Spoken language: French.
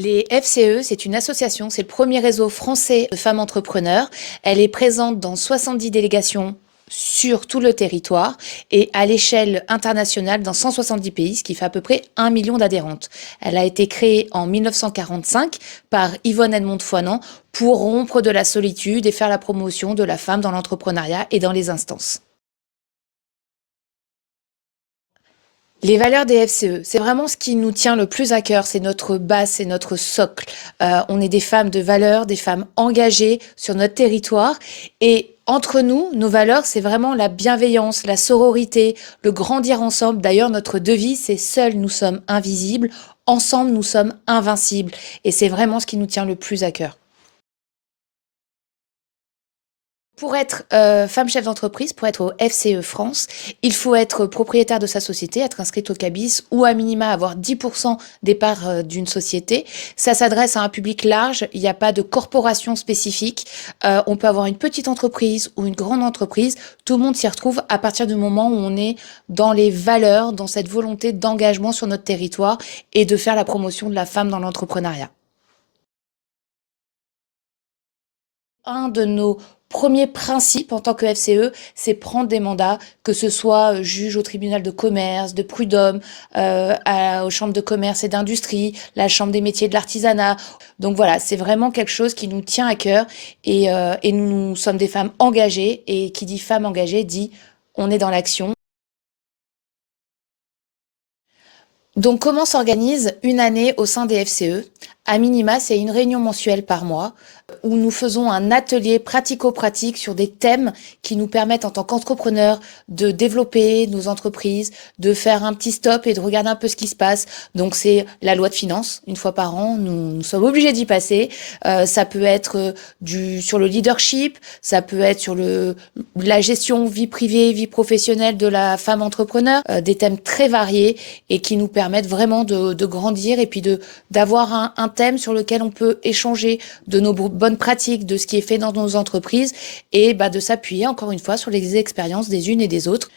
Les FCE, c'est une association, c'est le premier réseau français de femmes entrepreneurs. Elle est présente dans 70 délégations sur tout le territoire et à l'échelle internationale dans 170 pays, ce qui fait à peu près 1 million d'adhérentes. Elle a été créée en 1945 par Yvonne Edmond Foinan pour rompre de la solitude et faire la promotion de la femme dans l'entrepreneuriat et dans les instances. Les valeurs des FCE, c'est vraiment ce qui nous tient le plus à cœur, c'est notre base, c'est notre socle. On est des femmes de valeur, des femmes engagées sur notre territoire et entre nous, nos valeurs, c'est vraiment la bienveillance, la sororité, le grandir ensemble. D'ailleurs, notre devise, c'est seuls nous sommes invisibles, ensemble nous sommes invincibles. Et c'est vraiment ce qui nous tient le plus à cœur. Pour être femme chef d'entreprise, pour être au FCE France, il faut être propriétaire de sa société, être inscrite au CABIS ou à minima avoir 10% des parts d'une société. Ça s'adresse à un public large, il n'y a pas de corporation spécifique. On peut avoir une petite entreprise ou une grande entreprise. Tout le monde s'y retrouve à partir du moment où on est dans les valeurs, dans cette volonté d'engagement sur notre territoire et de faire la promotion de la femme dans l'entrepreneuriat. Un de nos premiers principes en tant que FCE, c'est prendre des mandats, que ce soit juge au tribunal de commerce, de prud'homme, aux chambres de commerce et d'industrie, la chambre des métiers de l'artisanat. Donc voilà, c'est vraiment quelque chose qui nous tient à cœur et nous sommes des femmes engagées et qui dit femme engagée dit on est dans l'action. Donc, comment s'organise une année au sein des FCE? À minima, c'est une réunion mensuelle par mois où nous faisons un atelier pratico-pratique sur des thèmes qui nous permettent en tant qu'entrepreneurs de développer nos entreprises, de faire un petit stop et de regarder un peu ce qui se passe. Donc c'est la loi de finances, une fois par an, nous sommes obligés d'y passer. Ça peut être sur le leadership, ça peut être sur la gestion vie privée, vie professionnelle de la femme entrepreneur, des thèmes très variés et qui nous permettent vraiment de grandir et puis d'avoir un thème sur lequel on peut échanger de nos bonnes pratiques, de ce qui est fait dans nos entreprises et de s'appuyer encore une fois sur les expériences des unes et des autres.